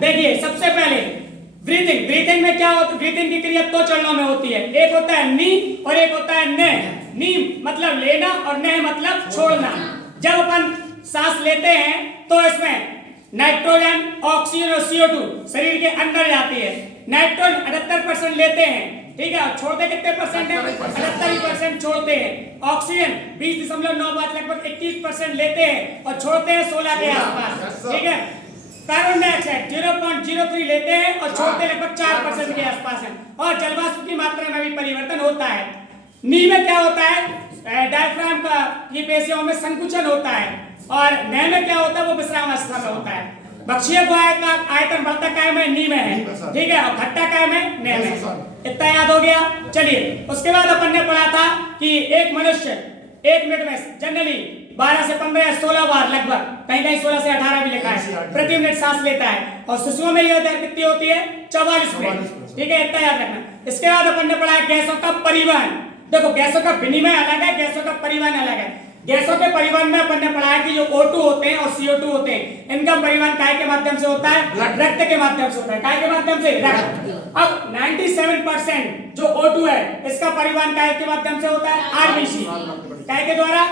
देखिए सबसे पहले ब्रीथिंग, ब्रीथिंग में क्या होता है? ब्रीथिंग की क्रिया दो चरणों में होती है, एक होता है नी और एक होता है ने। नी मतलब लेना और ने मतलब छोड़ना। जब अपन सांस लेते हैं तो इसमें नाइट्रोजन, ऑक्सीजन और CO2 शरीर के अंदर जाती है। नाइट्रोजन 78% लेते हैं, ठीक है, और छोड़ते कितने परसेंट है? 78% छोड़ते हैं। ऑक्सीजन 20.95 लगभग 21% लेते हैं और छोड़ते हैं 16 के आसपास, ठीक है। कार्बन डाइऑक्साइड 0.03 लेते हैं और छोड़ते लगभग 4% के आसपास है। और जलवाष्प की मात्रा में भी परिवर्तन होता है। नी में क्या होता है? डायफ्राम का ये पेशियों में संकुचन होता है और ने में क्या होता है? वो विश्राम अवस्था में होता है। बक्षीय गुहा का आयतन बढ़ता काय में? नी में है, ठीक है, और घटता काय में? ने में। इतना याद हो गया। चलिए उसके बाद अपन ने पढ़ा था कि एक मनुष्य 1 मिनट में जनरली 12 से 15 या 16 बार लगभग, कहीं कहीं 16 से 18 भी लिखा है, प्रति मिनट सांस लेता है। और शिशुओं में यह दर कितनी होती है? 44 मिनट, ठीक है, इतना याद रखना। इसके बाद अपन ने पढ़ा है गैसों का परिवहन। देखो गैसों का विनिमय अलग है, गैसों का परिवहन अलग है। गैसों के परिवहन में अपन ने पढ़ा है कि जो O2 होते हैं और CO2 होते हैं, इनका परिवहन काय के माध्यम से होता है? रक्त के माध्यम से होता है। काय के माध्यम से? रक्त। अब 97% जो O2 है इसका परिवहन काय के माध्यम से होता है? RBC। काय के द्वारा?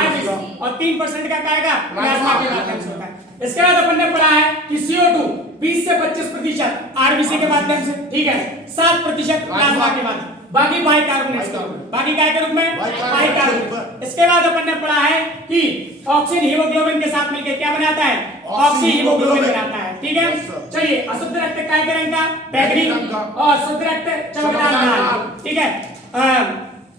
RBC। और 3% का काय का? प्लाज्मा के माध्यम से होता है। इसके बाद अपन ने पढ़ा है कि CO2 20 से 25% RBC के माध्यम से, ठीक है, 7% प्लाज्मा के माध्यम, बाकी बाई कार्बोनेट्स का, बाकी काय के रूप में? By carbonate. इसके बाद अपन ने पढ़ा है कि ऑक्सीजन हीमोग्लोबिन के साथ मिलकर क्या बनाता है? ऑक्सी हीमोग्लोबिन बनाता है, ठीक है। चलिए अशुद्ध रक्त काय के रंग का? बैगनी, और शुद्ध रक्त चमकदार लाल, ठीक है।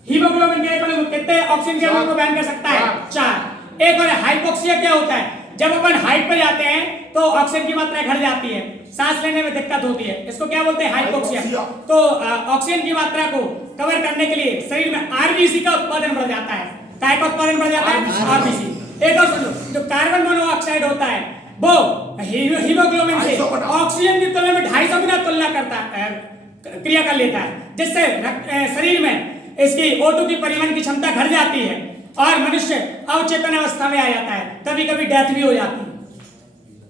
हीमोग्लोबिन के अणु कितने ऑक्सीजन के अणु को वहन कर सकता है? 4। एक और हाइपोक्सिया क्या होता है? जब अपन हाइट पर जाते हैं तो ऑक्सीजन की मात्रा घट जाती है, सांस लेने में दिक्कत होती है, इसको क्या बोलते हैं? हाइपोक्सिया। तो ऑक्सीजन की मात्रा को कवर करने के लिए शरीर में आरबीसी का उत्पादन बढ़ जाता है। काय का उत्पादन बढ़ जाता है? आरबीसी। एक और सुनो, जो कार्बन मोनोऑक्साइड होता है वो हीमोग्लोबिन से ऑक्सीजन की तुलना में 250 गुना तुलना करता है, क्रिया कर लेता है, जिससे शरीर में इसकी O2 की परिवहन की क्षमता घट जाती है और मनुष्य अवचेतन अवस्था में आ जाता है, कभी कभी डेथ भी हो जाती है।